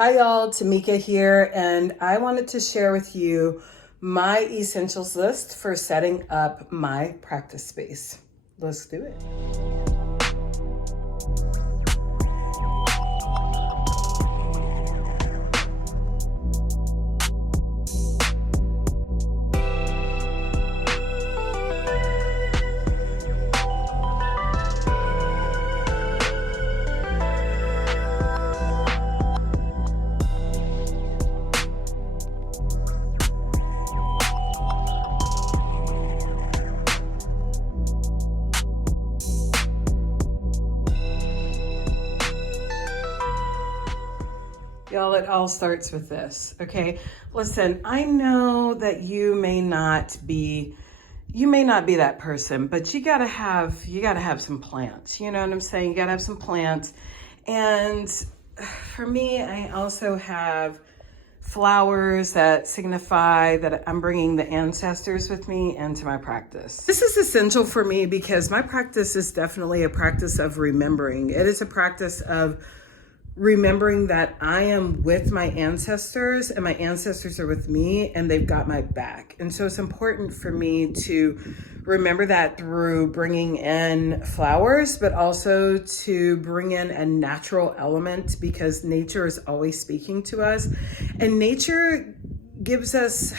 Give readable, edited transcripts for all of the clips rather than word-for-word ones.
Hi y'all, Tamika here, and I wanted to share with you my essentials list for setting up my practice space. Let's do it. Y'all, it all starts with this, okay? Listen, I know that you may not be that person, but you gotta have some plants. You know what I'm saying? You gotta have some plants. And for me, I also have flowers that signify that I'm bringing the ancestors with me into my practice. This is essential for me because my practice is definitely a practice of remembering. It is a practice of remembering that I am with my ancestors and my ancestors are with me and they've got my back. And so it's important for me to remember that through bringing in flowers, but also to bring in a natural element because nature is always speaking to us. And nature gives us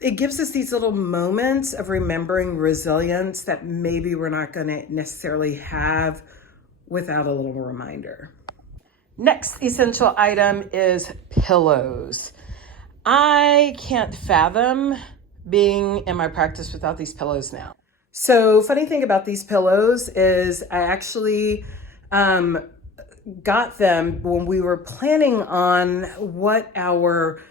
these little moments of remembering resilience that maybe we're not going to necessarily have without a little reminder. Next essential item is pillows. I can't fathom being in my practice without these pillows now. So funny thing about these pillows is I actually got them when we were planning on what our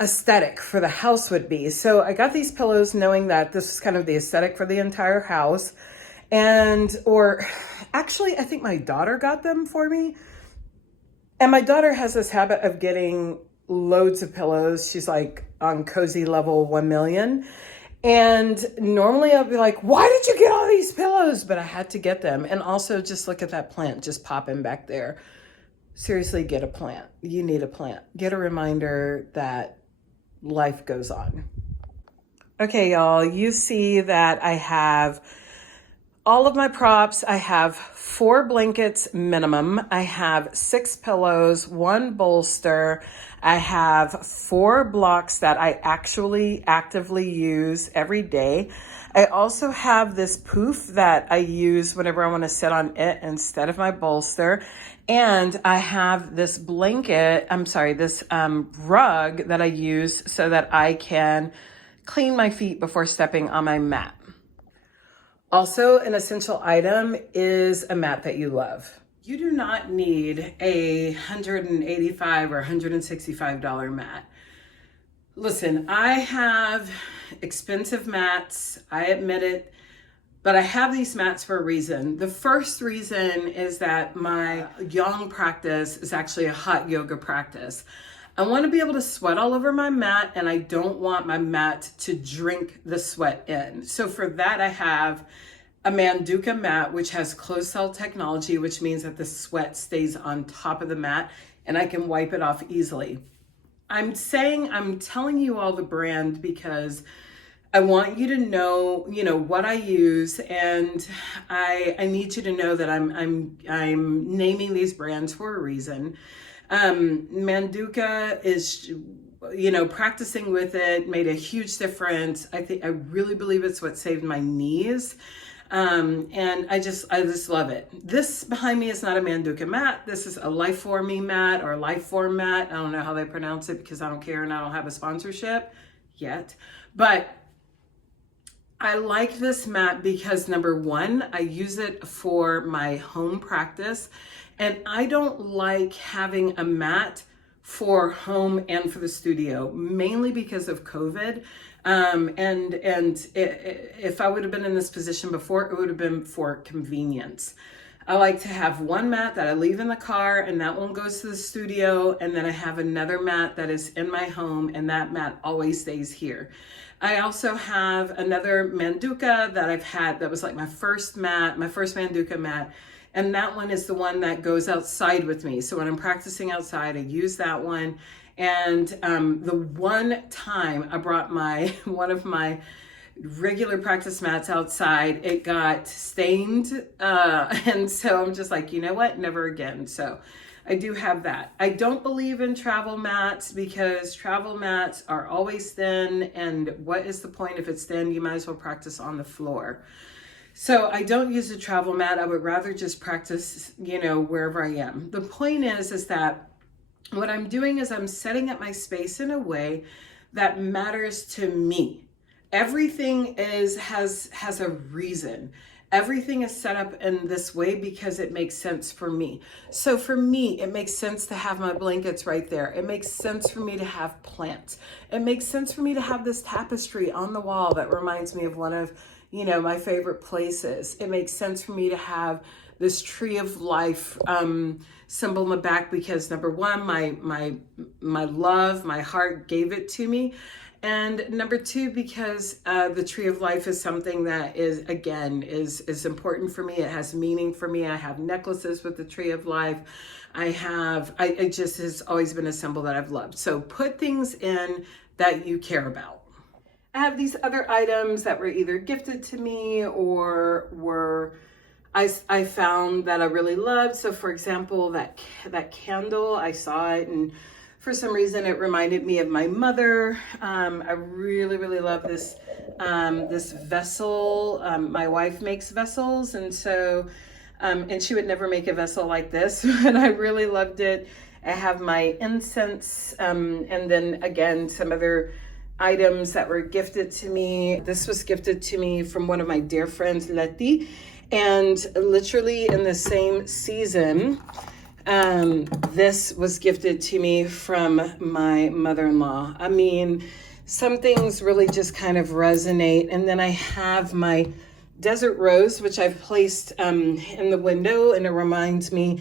aesthetic for the house would be. So I got these pillows knowing that this was kind of the aesthetic for the entire house. Actually, I think my daughter got them for me. And my daughter has this habit of getting loads of pillows. She's like on cozy level 1 million. And normally I'll be like, why did you get all these pillows? But I had to get them. And also just look at that plant just popping back there. Seriously, get a plant. You need a plant. Get a reminder that life goes on. Okay, y'all, you see that I have all of my props. I have 4 blankets minimum. I have 6 pillows, 1 bolster. I have 4 blocks that I actually actively use every day. I also have this poof that I use whenever I want to sit on it instead of my bolster. And I have this rug that I use so that I can clean my feet before stepping on my mat. Also, an essential item is a mat that you love. You do not need a $185 or $165 mat. Listen, I have expensive mats, I admit it, but I have these mats for a reason. The first reason is that my yang practice is actually a hot yoga practice. I want to be able to sweat all over my mat, and I don't want my mat to drink the sweat in. So for that, I have a Manduka mat, which has closed cell technology, which means that the sweat stays on top of the mat and I can wipe it off easily. I'm telling you all the brand because I want you to know, what I use, and I need you to know that I'm naming these brands for a reason. Manduka is, practicing with it made a huge difference. I really believe it's what saved my knees. And I just love it. This behind me is not a Manduka mat. This is a Lifeform mat or Lifeform mat. I don't know how they pronounce it because I don't care and I don't have a sponsorship yet. But I like this mat because number one, I use it for my home practice, and I don't like having a mat for home and for the studio, mainly because of COVID. If I would have been in this position before, it would have been for convenience. I like to have one mat that I leave in the car, and that one goes to the studio, and then I have another mat that is in my home, and that mat always stays here. I also have another Manduka that I've had that was like my first Manduka mat, And that one is the one that goes outside with me. So when I'm practicing outside, I use that one. And the one time I brought one of my regular practice mats outside, it got stained. And so I'm just like, you know what? Never again. So I do have that. I don't believe in travel mats because travel mats are always thin. And what is the point if it's thin? You might as well practice on the floor. So I don't use a travel mat. I would rather just practice, wherever I am. The point is that what I'm doing is I'm setting up my space in a way that matters to me. Everything has a reason. Everything is set up in this way because it makes sense for me. So for me, it makes sense to have my blankets right there. It makes sense for me to have plants. It makes sense for me to have this tapestry on the wall that reminds me of one of my favorite places. It makes sense for me to have this tree of life symbol in the back because number one, my love, my heart gave it to me. And number two, because the tree of life is something that is important for me. It has meaning for me. I have necklaces with the tree of life. It just has always been a symbol that I've loved. So put things in that you care about. I have these other items that were either gifted to me or I found that I really loved. So for example, that candle, I saw it and for some reason it reminded me of my mother. I really, really love this vessel. My wife makes vessels and so, and she would never make a vessel like this, but I really loved it. I have my incense and then again, some other items that were gifted to me. This was gifted to me from one of my dear friends, Letty, and literally in the same season, this was gifted to me from my mother-in-law. I mean, some things really just kind of resonate. And then I have my desert rose, which I've placed in the window, and it reminds me,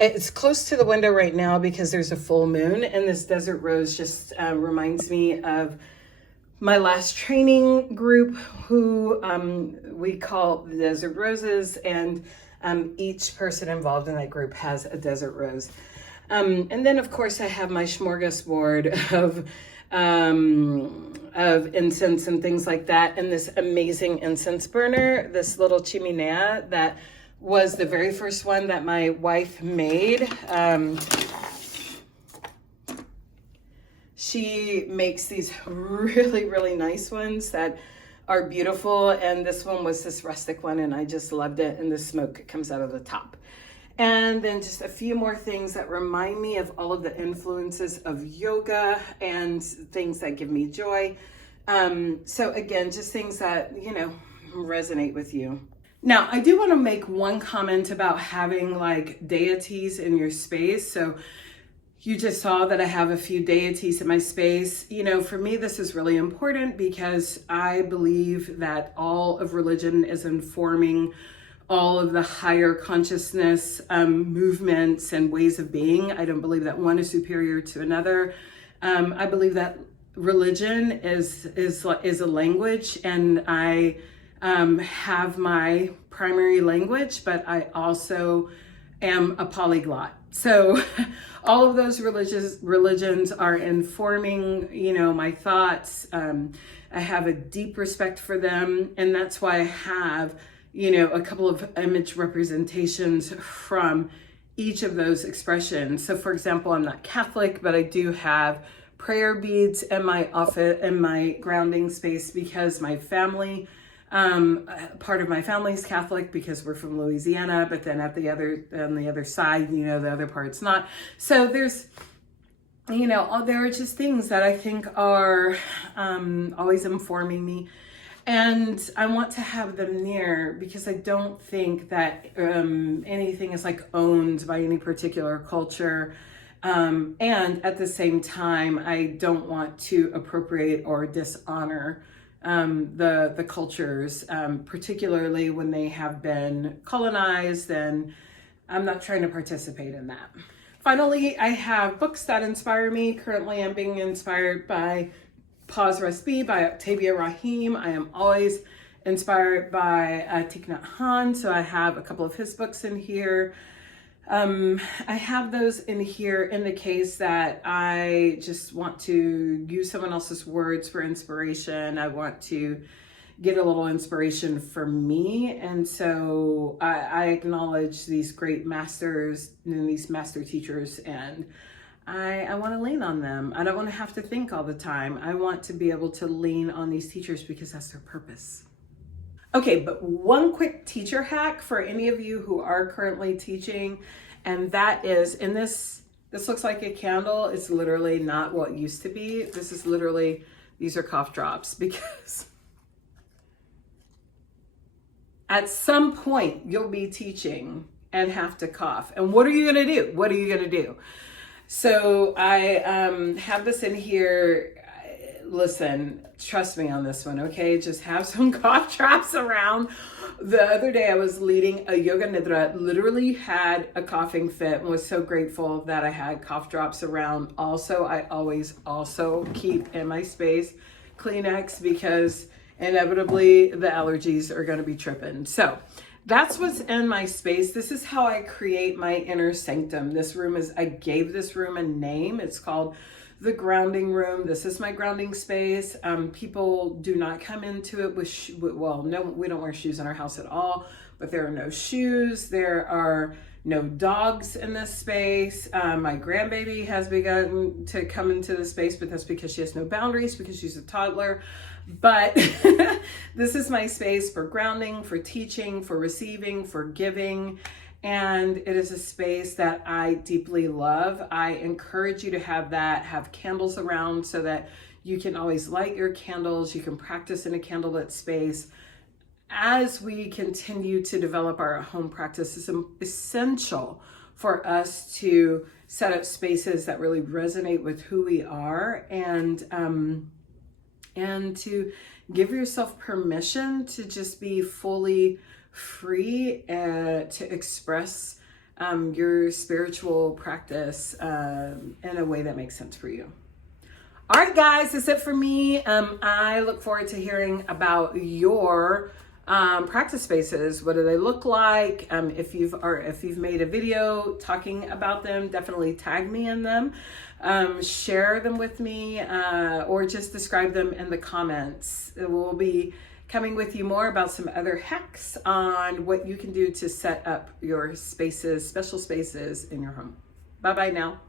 it's close to the window right now because there's a full moon, and this desert rose just reminds me of my last training group who we call the Desert Roses, and each person involved in that group has a desert rose. And then of course I have my smorgasbord of incense and things like that, and this amazing incense burner, this little chimenea that was the very first one that my wife made. She makes these really, really nice ones that are beautiful. And this one was this rustic one and I just loved it. And the smoke comes out of the top. And then just a few more things that remind me of all of the influences of yoga and things that give me joy. So again, just things that, resonate with you. Now, I do want to make one comment about having like deities in your space. So you just saw that I have a few deities in my space. For me, this is really important because I believe that all of religion is informing all of the higher consciousness movements and ways of being. I don't believe that one is superior to another. I believe that religion is a language, and I have my primary language, but I also am a polyglot. So all of those religions are informing, my thoughts. I have a deep respect for them. And that's why I have, a couple of image representations from each of those expressions. So for example, I'm not Catholic, but I do have prayer beads in my office, in my grounding space, because my family, part of my family is Catholic because we're from Louisiana, but then on the other side, the other part's not. So there's, there are just things that I think are always informing me, and I want to have them near because I don't think that anything is like owned by any particular culture. And at the same time, I don't want to appropriate or dishonor the cultures, particularly when they have been colonized, and I'm not trying to participate in that. Finally, I have books that inspire me. Currently, I'm being inspired by Pause Rest Be by Octavia Rahim. I am always inspired by Thich Nhat Hanh. So I have a couple of his books in here. I have those in here in the case that I just want to use someone else's words for inspiration. I want to get a little inspiration for me. And so I acknowledge these great masters and these master teachers, and I want to lean on them. I don't want to have to think all the time. I want to be able to lean on these teachers because that's their purpose. Okay, but one quick teacher hack for any of you who are currently teaching, and that is in this looks like a candle. It's literally not what used to be. This is literally, these are cough drops, because at some point you'll be teaching and have to cough. And what are you gonna do? What are you gonna do? So I have this in here. Listen, trust me on this one, okay? Just have some cough drops around. The other day I was leading a yoga nidra, literally had a coughing fit, and was so grateful that I had cough drops around. Also, I always also keep in my space Kleenex, because inevitably the allergies are gonna be tripping. So that's what's in my space. This is how I create my inner sanctum. This room is, I gave this room a name. It's called the grounding room. This is my grounding space. People do not come into it with, well, no, we don't wear shoes in our house at all, but there are no shoes. There are no dogs in this space. My grandbaby has begun to come into the space, but that's because she has no boundaries, because she's a toddler. But this is my space for grounding, for teaching, for receiving, for giving. And it is a space that I deeply love. I encourage you to have that, have candles around so that you can always light your candles. You can practice in a candlelit space. As we continue to develop our home practice, it's essential for us to set up spaces that really resonate with who we are, and to give yourself permission to just be fully free to express your spiritual practice in a way that makes sense for you. All right, guys, that's it for me. I look forward to hearing about your practice spaces. What do they look like? If you've made a video talking about them, definitely tag me in them. Share them with me, or just describe them in the comments. We'll be coming with you more about some other hacks on what you can do to set up your spaces, special spaces in your home. Bye-bye now.